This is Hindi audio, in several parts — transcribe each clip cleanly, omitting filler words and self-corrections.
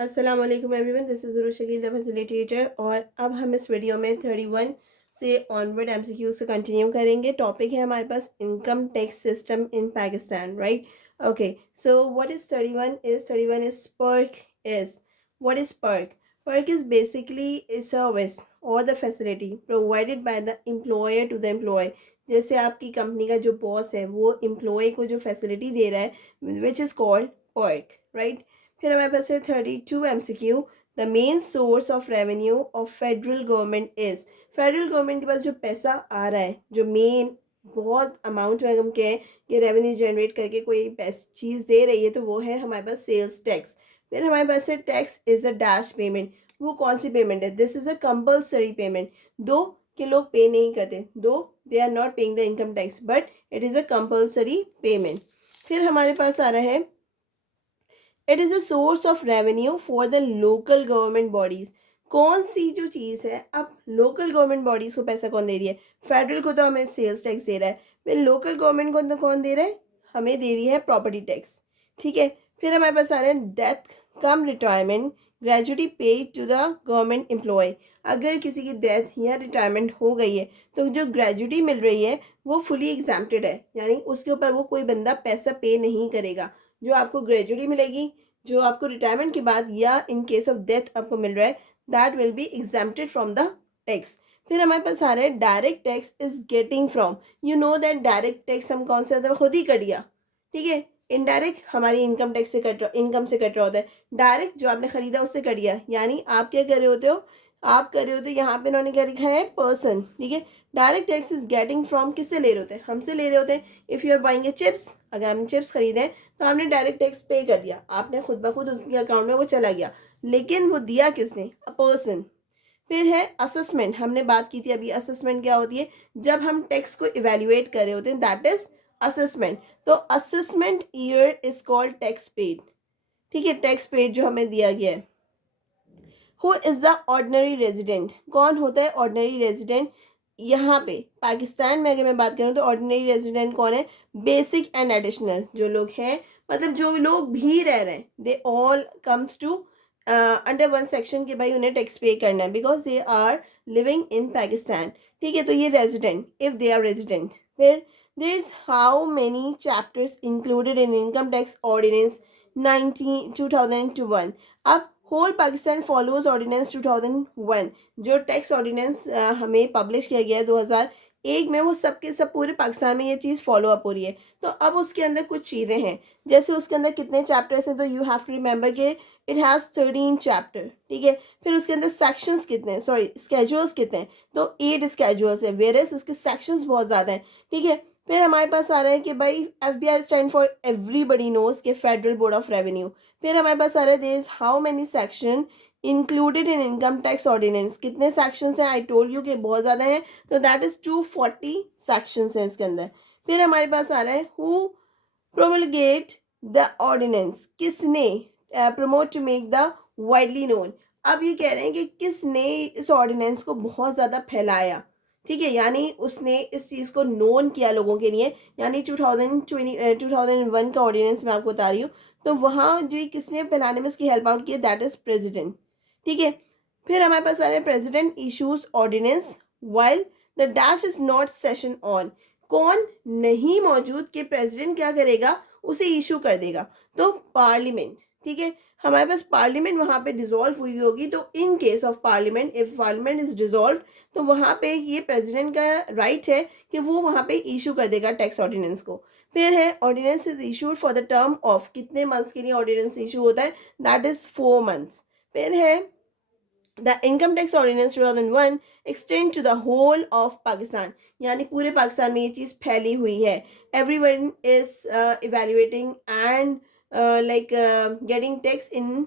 अस्सलाम वालेकुम everyone, this is Zuru Shakeel the facilitator. और अब हम इस वीडियो में 31 से ऑनवर्ड एमसीक्यूज से कंटिन्यू करेंगे। टॉपिक है हमारे पास income tax system in Pakistan, right? Okay, so what is 31 is 31 is perk is what is perk? Perk is basically a service और the facility provided by the employer to the employee. जैसे आपकी कंपनी का जो बॉस है वो एम्प्लॉय को जो फैसिलिटी दे रहा है, which is called perk, right? फिर हमारे पास है 32 MCQ। The main source of revenue of federal government is, federal government के पास जो पैसा आ रहा है, जो मेन बहुत अमाउंट में हम कहें कि रेवेन्यू जनरेट करके कोई चीज़ दे रही है, तो वो है हमारे पास सेल्स टैक्स। फिर हमारे पास है tax is a dash payment. वो कौन सी पेमेंट है? This is a compulsory payment. Though के लोग पे नहीं करते, though they are not paying the income tax, but it is a compulsory payment. फिर हमारे पास आ रहा है it is a source of revenue for the local government bodies. कौन सी जो चीज़ है, अब लोकल गवर्नमेंट बॉडीज को पैसा कौन दे रही है? फेडरल को तो हमें सेल्स टैक्स दे रहा है, फिर लोकल गवर्नमेंट को तो कौन दे रहा है? हमें दे रही है प्रॉपर्टी टैक्स। ठीक है, फिर हमारे पास आ रहे हैं death cum retirement gratuity paid to the government employ. अगर किसी की डेथ या रिटायरमेंट हो गई है तो जो ग्रेजुटी मिल रही है वो फुली एग्जैम्प्टेड है, यानी उसके ऊपर वो कोई बंदा पैसा पे नहीं करेगा। जो आपको ग्रेजुटी मिलेगी, जो आपको रिटायरमेंट के बाद या इन केस ऑफ डेथ आपको मिल रहा है, that will be exempted from the tax. फिर हमारे पास आ रहा है direct tax is getting from. You know that direct tax हम कौन सा खुद ही कट गया, ठीक है। इनडायरेक्ट हमारी इनकम टैक्स से कट रहा, इनकम से कट रहा होता है। डायरेक्ट जो आपने खरीदा उससे कट गया, यानी आप क्या कर रहे होते हो? आप कर रहे होते हो, यहाँ पे इन्होंने क्या लिखा है? पर्सन, ठीक है। Direct tax is getting from, किससे ले रहे होते हैं? हमसे ले रहे होते हैं। If you are buying a chips, अगर हमने चिप्स खरीदे तो आपने डायरेक्ट टैक्स पे कर दिया, आपने खुद ब खुद उसके अकाउंट में वो चला गया, लेकिन वो दिया किसने? A person. फिर है असेसमेंट, हमने बात की थी अभी। असेसमेंट क्या होती है? जब हम टैक्स को इवेल्युएट कर रहे होते हैं, दैट इज असेसमेंट। तो assessment year is called tax paid, ठीक है। टैक्स पेड जो हमें दिया गया है। Who is the ordinary resident? कौन होता है ऑर्डिनरी रेजिडेंट? यहाँ पे पाकिस्तान में अगर मैं बात करूँ तो ऑर्डिनरी रेजिडेंट कौन है? बेसिक एंड एडिशनल जो लोग हैं, मतलब जो लोग भी रह रहे हैं, they all comes to under one section के भाई उन्हें टैक्स पे करना है, because they are living in Pakistan. ठीक है, तो ये resident, if they are resident. फिर there is how many chapters included in income tax ordinance 2001। अब होल पाकिस्तान फॉलोज ऑर्डिनेंस 2001, जो टैक्स ऑर्डिनेंस हमें पब्लिश किया गया है 2001 में, वो सबके सब पूरे पाकिस्तान में ये चीज़ फॉलो अप हो रही है। तो अब उसके अंदर कुछ चीज़ें हैं, जैसे उसके अंदर कितने चैप्टर्स हैं, तो यू हैव टू रिमेंबर के इट हैज़ 13 चैप्टर, ठीक है। फिर उसके अंदर सेक्शंस कितने हैं, सॉरी स्केजुअल्स कितने हैं, तो 8 स्केजुअल्स है, वेरेस उसके सेक्शंस बहुत ज़्यादा हैं, ठीक है। फिर हमारे पास आ रहा है कि भाई FBI stand for everybody knows के फेडरल बोर्ड ऑफ रेवेन्यू। फिर हमारे पास आ रहा है there is how many section included in income tax ordinance. कितने सेक्शंस हैं? आई टोल्ड यू कि बहुत ज़्यादा हैं, तो दैट इज 240 सेक्शंस हैं इसके अंदर। फिर हमारे पास आ रहा है हु प्रोमलगेट द ऑर्डिनेंस, किसने promote to make the widely known. अब ये कह रहे हैं कि किसने इस ऑर्डिनेंस को बहुत ज़्यादा फैलाया, ठीक है, यानी उसने इस चीज़ को नोन किया लोगों के लिए। यानी 2001 का ऑर्डिनेंस मैं आपको बता रही हूँ, तो वहाँ जो किसने फैलाने में उसकी हेल्प आउट की, दैट इज प्रेसिडेंट, ठीक है। फिर हमारे पास आ रहे हैं president issues ordinance while the dash is not session on. कौन नहीं मौजूद कि प्रेसिडेंट क्या करेगा? उसे इशू कर देगा, तो पार्लियामेंट, ठीक है। हमारे पास पार्लियामेंट वहाँ पे डिसॉल्व हुई होगी, तो in case of parliament, if parliament is dissolve, तो वहाँ पे ये प्रेसिडेंट का राइट है कि वो वहाँ पे इशू कर देगा टैक्स ऑर्डिनेंस को। फिर है ordinance is issued for the term of, कितने मंथ्स के लिए ऑर्डिनेंस इशू होता है? That is 4 months. फिर है the income tax ordinance 2001 extend to the whole of Pakistan, यानी पूरे पाकिस्तान में ये चीज़ फैली हुई है। Everyone is evaluating and like getting tax in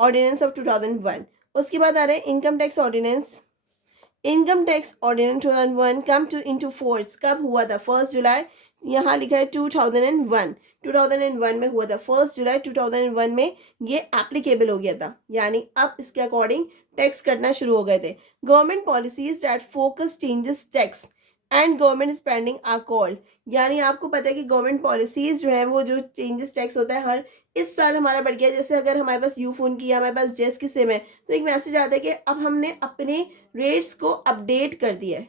ordinance of 2001। उसके बाद आ रहे हैं income tax ordinance. Income tax ordinance 2001 come to into force कब हुआ था? 1 जुलाई, यहाँ लिखा है 2001, 2001 में हुआ था। 1 जुलाई 2001 में ये एप्लीकेबल हो गया था, यानी अब इसके अकॉर्डिंग टैक्स कटना शुरू हो गए थे। Government policies that focus changes tax, and government spending are called, यानी आपको पता है कि गवर्नमेंट पॉलिसीज जो है वो जो चेंजेस टैक्स होता है हर इस साल हमारा बढ़ गया। जैसे अगर हमारे पास यू फोन की या हमारे पास जेस की सिम है तो एक मैसेज आता है कि अब हमने अपने रेट्स को अपडेट कर दिया है।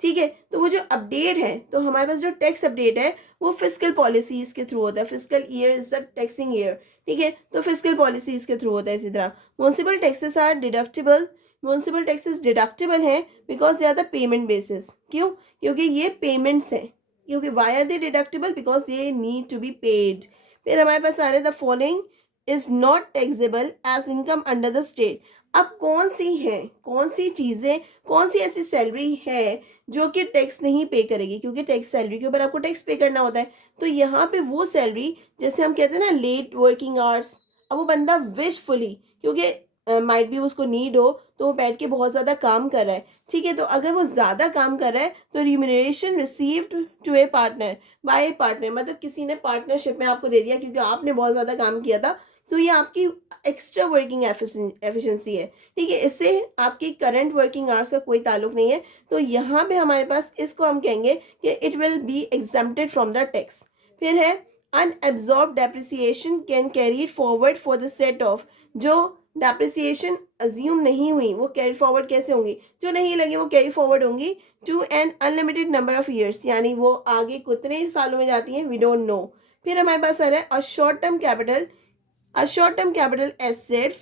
ठीक है, तो वो जो अपडेट है तो हमारे पास जो टैक्स अपडेट है वो फिजिकल पॉलिसीज के थ्रू होता है। Physical year is the taxing year. ठीक है, तो फिजिकल पॉलिसीज के थ्रू होता है। इसी तरह municipal taxes are deductible. Municipal taxes deductible हैं because they are the payment basis. क्यों? क्योंकि ये पेमेंट्स हैं। क्योंकि why are they deductible? Because ये नीड टू बी पेड। फिर हमारे पास आ रहे the following is not taxable as income under the state. अब कौन सी है, कौन सी चीजें, कौन सी ऐसी सैलरी है जो कि टैक्स नहीं पे करेगी? क्योंकि टैक्स सैलरी के ऊपर आपको टैक्स पे करना होता है। तो यहाँ पे वो सैलरी, जैसे हम कहते हैं ना लेट वर्किंग आवर्स, अब वो बंदा विशफुली, क्योंकि माइट भी उसको नीड हो तो वो बैठ के बहुत ज़्यादा काम कर रहा है। ठीक है, तो अगर वो ज़्यादा काम कर रहा है तो remuneration received to a partner by a partner, मतलब किसी ने पार्टनरशिप में आपको दे दिया क्योंकि आपने बहुत ज़्यादा काम किया था, तो ये आपकी एक्स्ट्रा वर्किंग एफिशिएंसी है। ठीक है, इससे आपकी करंट वर्किंग आवर्स का कोई ताल्लुक नहीं है। तो यहाँ पे हमारे पास इसको हम कहेंगे कि it will be exempted from the tax. फिर है unabsorbed depreciation can carry forward for the set of, जो डेप्रिसिएशन अज्यूम नहीं हुई वो कैरी फॉरवर्ड कैसे होंगी? जो नहीं लगी वो कैरी फॉरवर्ड होंगी to an unlimited number of years, यानी वो आगे कितने सालों में जाती हैं वी डोंट नो। फिर हमारे पास आ रहा है a short term capital. A short-term capital asset,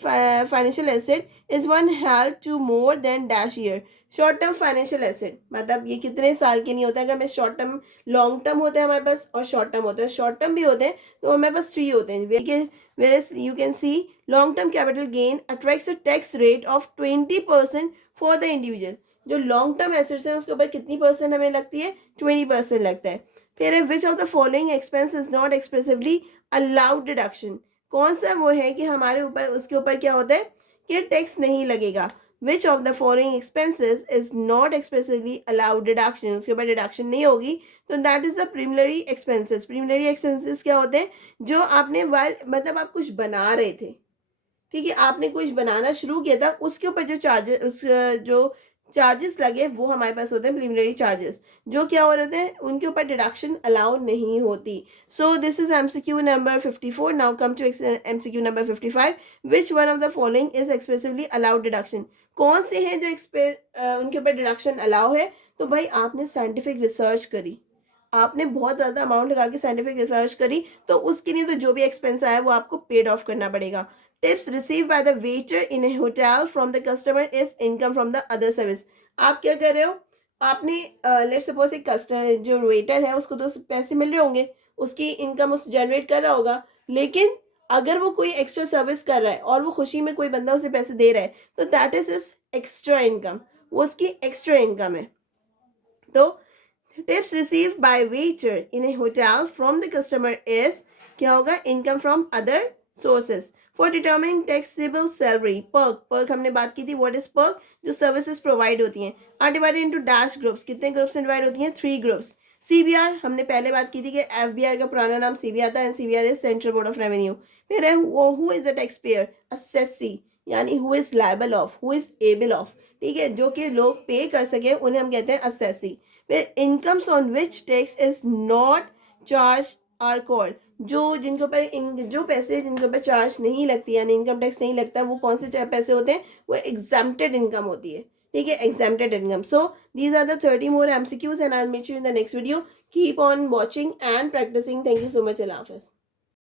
financial asset is one held to more than dash year. Short term financial asset मतलब ये कितने साल के नहीं होता है। अगर मैं शॉर्ट टर्म, लॉन्ग टर्म होते हैं हमारे पास और शॉर्ट टर्म होते हैं। शॉर्ट टर्म भी होते हैं तो हमारे पास 3 होते हैं। whereas you can see long term capital gain attracts a tax rate of 20% for the individual। जो लॉन्ग टर्म एसेट्स हैं उसके ऊपर कितनी परसेंट हमें लगती है? 20% लगता है। फिर है which of the following expense is not expressively allowed deduction. कौन सा वो है कि हमारे ऊपर, उसके ऊपर क्या होता है कि टैक्स नहीं लगेगा? Which of the following expenses is not expressively allowed deduction, उसके ऊपर डिडक्शन नहीं होगी। तो that is the प्रीमिलरी expenses. प्रीमिलरी expenses क्या होते हैं? जो आपने मतलब आप कुछ बना रहे थे, ठीक है, आपने कुछ बनाना शुरू किया था, उसके ऊपर जो चार्जेस, उस जो चार्जेस लगे वो हमारे पास होते हैं प्रिलिमिनरी चार्जेस, जो क्या हो रहे होते हैं उनके ऊपर डिडक्शन अलाउ नहीं होती। So this is MCQ number 54। Now come to MCQ number 55। Which one of the following is expressively allowed deduction? कौन से हैं जो उनके ऊपर डिडक्शन अलाउ है? तो भाई आपने साइंटिफिक रिसर्च करी, आपने बहुत ज़्यादा अमाउंट लगा के साइंटिफिक रिसर्च करी, तो उसके लिए तो जो भी एक्सपेंस आया वो आपको पेड ऑफ करना पड़ेगा। Tips receive by the waiter in a hotel from the customer is income from the other service. आप क्या कर रहे हो? आपने लेट्स सपोज एक कस्टमर जो वेटर है उसको तो पैसे मिल रहे होंगे, उसकी इनकम उस जनरेट कर रहा होगा, लेकिन अगर वो कोई एक्स्ट्रा सर्विस कर रहा है और वो खुशी में कोई बंदा उसे पैसे दे रहा है तो that is is extra income, वो उसकी एक्स्ट्रा इनकम है। तो tips receive by waiter in a hotel from the customer is क्या होगा? Income from other sources. For determining taxable salary, perk, perk हमने बात की थी। What is perk? जो सर्विसेज प्रोवाइड होती हैं, are divided into dash groups. कितने ग्रुप्स में डिवाइड होती हैं? 3 ग्रुप्स। सीबीआर हमने पहले बात की थी कि एफबीआर का पुराना नाम सीबीआर था and CBR is central board of revenue. फिर है who is a tax payer? Assessee, यानी who is liable of, who is able of. ठीक है, जो कि लोग पे कर सके उन्हें हम कहते हैं assessee. Incomes on which tax is not charge are called, जो जिनके ऊपर जो पैसे जिनके ऊपर चार्ज नहीं लगती यानी इनकम टैक्स नहीं लगता, वो कौन से पैसे होते हैं? वो एग्जाम्प्टेड इनकम होती है। ठीक है, exempted income. So these are the 30 more MCQs and I'll meet you in the next video. Keep on watching and practicing. Thank you so much. Allah Hafiz.